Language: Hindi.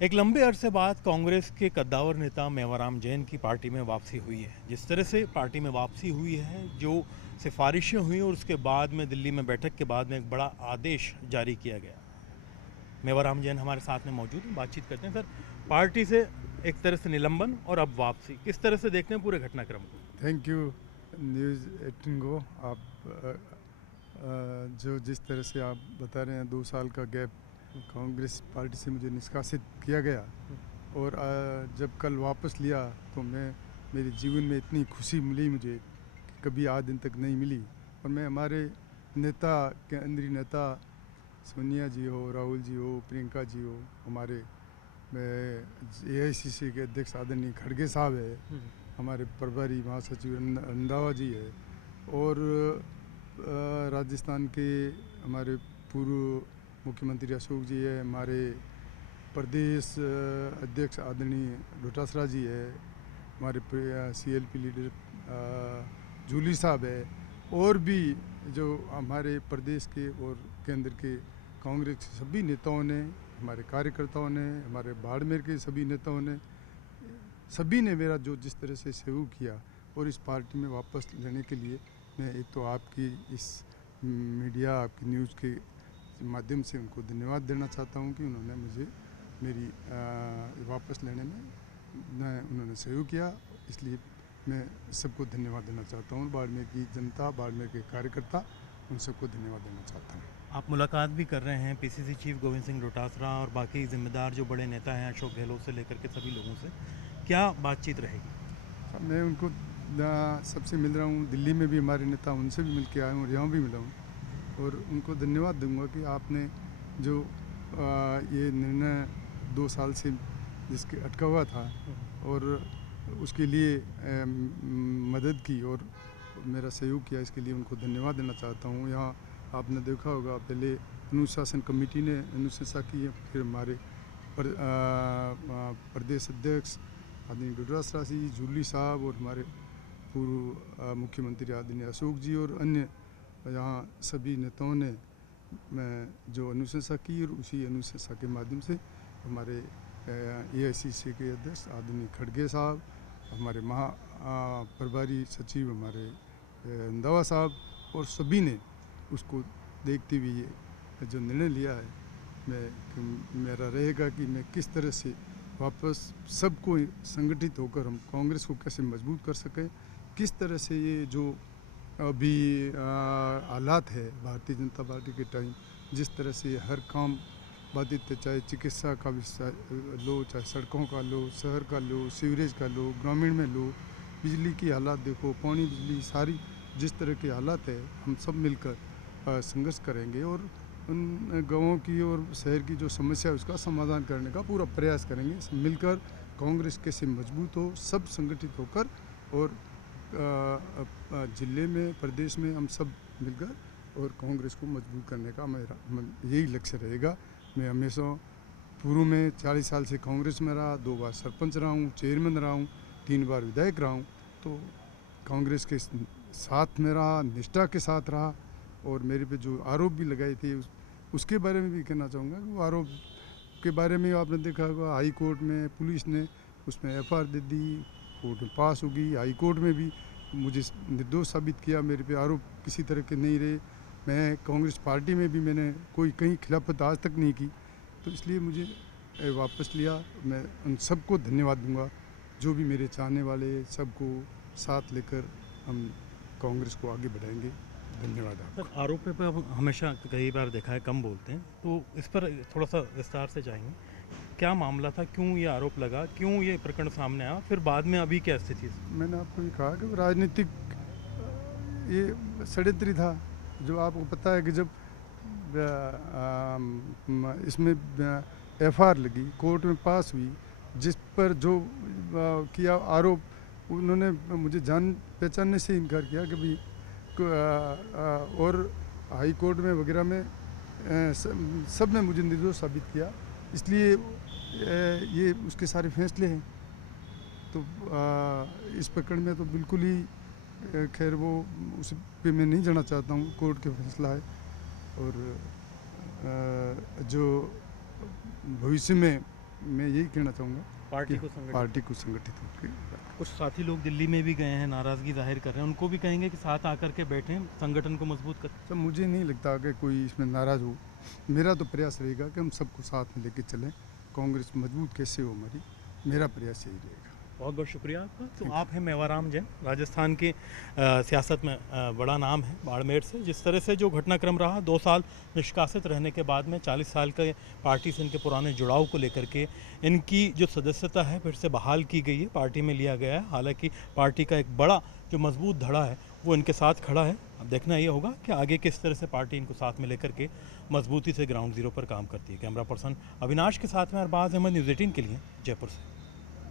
एक लंबे अरसे बाद कांग्रेस के कद्दावर नेता मेवाराम जैन की पार्टी में वापसी हुई है। जिस तरह से पार्टी में वापसी हुई है, जो सिफारिशें हुई और उसके बाद में दिल्ली में बैठक के बाद में एक बड़ा आदेश जारी किया गया। मेवाराम जैन हमारे साथ में मौजूद हैं, बातचीत करते हैं। सर, पार्टी से एक तरह से निलंबन और अब वापसी, किस तरह से देखते हैं पूरे घटनाक्रम को? थैंक यू न्यूज़ 18 को। आप जो जिस तरह से आप बता रहे हैं 2 साल का गैप कांग्रेस पार्टी से मुझे निष्कासित किया गया और जब कल वापस लिया तो मेरे जीवन में इतनी खुशी मिली मुझे कि कभी आज दिन तक नहीं मिली। और मैं हमारे नेता के अंदरी नेता सोनिया जी हो, राहुल जी हो, प्रियंका जी हो, हमारे AICC के अध्यक्ष आदरणीय खड़गे साहब है, हमारे प्रभारी महासचिव रंधावा जी है और राजस्थान के हमारे पूर्व मुख्यमंत्री अशोक जी है, हमारे प्रदेश अध्यक्ष आदरणीय डोटासरा जी है, हमारे CLP लीडर जूली साहब है और भी जो हमारे प्रदेश के और केंद्र के कांग्रेस के सभी नेताओं ने, हमारे कार्यकर्ताओं ने, हमारे बाड़मेर के सभी नेताओं ने, सभी ने मेरा जो जिस तरह से सहयोग किया और इस पार्टी में वापस लेने के लिए मैं एक तो आपकी इस मीडिया, आपकी न्यूज़ के माध्यम से उनको धन्यवाद देना चाहता हूं कि उन्होंने मुझे मेरी वापस लेने में उन्होंने सहयोग किया। इसलिए मैं सबको धन्यवाद देना चाहता हूं। बाड़मेर की जनता, बाड़मेर के कार्यकर्ता, उन सबको धन्यवाद देना चाहता हूँ। आप मुलाकात भी कर रहे हैं PCC चीफ गोविंद सिंह डोटासरा और बाकी जिम्मेदार जो बड़े नेता हैं, अशोक गहलोत से लेकर के सभी लोगों से, क्या बातचीत रहेगी? मैं उनको सबसे मिल रहा हूँ। दिल्ली में भी हमारे नेता, उनसे भी मिल के आया हूँ और यहाँ भी मिला हूँ और उनको धन्यवाद दूंगा कि आपने जो ये निर्णय 2 साल से जिसके अटका हुआ था और उसके लिए मदद की और मेरा सहयोग किया, इसके लिए उनको धन्यवाद देना चाहता हूँ। यहाँ आपने देखा होगा पहले अनुशासन कमेटी ने अनुशंसा की, फिर हमारे प्रदेश अध्यक्ष आदरणीय डोटासरा जी, जूली साहब और हमारे पूर्व मुख्यमंत्री आदरणीय अशोक जी और अन्य यहाँ सभी नेताओं ने जो अनुशंसा की और उसी अनुशंसा के माध्यम से हमारे AICC के अध्यक्ष आदरणीय खड़गे साहब, हमारे प्रभारी सचिव हमारे रंधावा साहब और सभी ने उसको देखते हुए जो निर्णय लिया है, मेरा रहेगा कि मैं किस तरह से वापस सबको संगठित होकर हम कांग्रेस को कैसे मजबूत कर सकें, किस तरह से ये जो अभी हालात है भारतीय जनता पार्टी के टाइम, जिस तरह से हर काम बाधित है, चाहे चिकित्सा का लो, चाहे सड़कों का लो, शहर का लो, सीवरेज का लो, ग्रामीण में लो, बिजली की हालात देखो, पानी बिजली सारी जिस तरह के हालात है, हम सब मिलकर संघर्ष करेंगे और उन गाँवों की और शहर की जो समस्या है उसका समाधान करने का पूरा प्रयास करेंगे। मिलकर कांग्रेस कैसे मजबूत हो, सब संगठित होकर और जिले में, प्रदेश में हम सब मिलकर और कांग्रेस को मजबूत करने का मेरा यही लक्ष्य रहेगा। मैं हमेशा पूर्व में 40 साल से कांग्रेस में रहा, 2 बार सरपंच रहा हूँ, चेयरमैन रहा हूँ, 3 बार विधायक रहा हूँ, तो कांग्रेस के साथ में रहा, निष्ठा के साथ रहा और मेरे पे जो आरोप भी लगाए थे उसके बारे में भी कहना चाहूँगा। वो आरोप के बारे में आपने देखा होगा, हाई कोर्ट में पुलिस ने उसमें FIR दे दी, कोर्ट में पास हो गई, हाई कोर्ट में भी मुझे निर्दोष साबित किया, मेरे पे आरोप किसी तरह के नहीं रहे। मैं कांग्रेस पार्टी में भी मैंने कोई कहीं खिलाफत आज तक नहीं की, तो इसलिए मुझे वापस लिया। मैं उन सबको धन्यवाद दूंगा, जो भी मेरे चाहने वाले, सबको साथ लेकर हम कांग्रेस को आगे बढ़ाएंगे। धन्यवाद आपका। सर, आरोप पे अब हमेशा कई बार देखा है कम बोलते हैं, तो इस पर थोड़ा सा विस्तार से चाहेंगे। क्या मामला था, क्यों ये आरोप लगा, क्यों ये प्रकरण सामने आया, फिर बाद में अभी क्या स्थिति है? मैंने आपको ये कहा कि राजनीतिक ये षड्यंत्र था। जो आपको पता है कि जब इसमें FIR लगी, कोर्ट में पास हुई, जिस पर जो किया आरोप, उन्होंने मुझे जान पहचानने से इनकार किया कि भाई और हाई कोर्ट में वगैरह में सब में मुझे निर्दोष साबित किया। इसलिए ये उसके सारे फैसले हैं। तो इस प्रकरण में तो बिल्कुल ही खैर वो उस पे मैं नहीं जाना चाहता हूँ, कोर्ट का फैसला है और जो भविष्य में मैं यही कहना चाहूँगा पार्टी कि को संगठित, पार्टी को संगठित होकर कुछ साथी लोग दिल्ली में भी गए हैं, नाराज़गी जाहिर कर रहे हैं, उनको भी कहेंगे कि साथ आकर के बैठें, संगठन को मजबूत करें। तो मुझे नहीं लगता कि कोई इसमें नाराज़ हो। मेरा तो प्रयास रहेगा कि हम सबको साथ में लेके चलें। कांग्रेस मजबूत कैसे हो हमारी, मेरा प्रयास यही रहेगा। बहुत बहुत शुक्रिया आपका। तो आप हैं मेवाराम जैन, राजस्थान की सियासत में बड़ा नाम है बाड़मेर से। जिस तरह से जो घटनाक्रम रहा, 2 साल निष्कासित रहने के बाद में 40 साल के पार्टी से इनके पुराने जुड़ाव को लेकर के इनकी जो सदस्यता है फिर से बहाल की गई है, पार्टी में लिया गया है। हालांकि पार्टी का एक बड़ा जो मजबूत धड़ा है वो इनके साथ खड़ा है। अब देखना ये होगा कि आगे किस तरह से पार्टी इनको साथ में लेकर के मजबूती से ग्राउंड जीरो पर काम करती है। कैमरा पर्सन अविनाश के साथ में अरबाज अहमद, न्यूज़ 18 के लिए जयपुर से।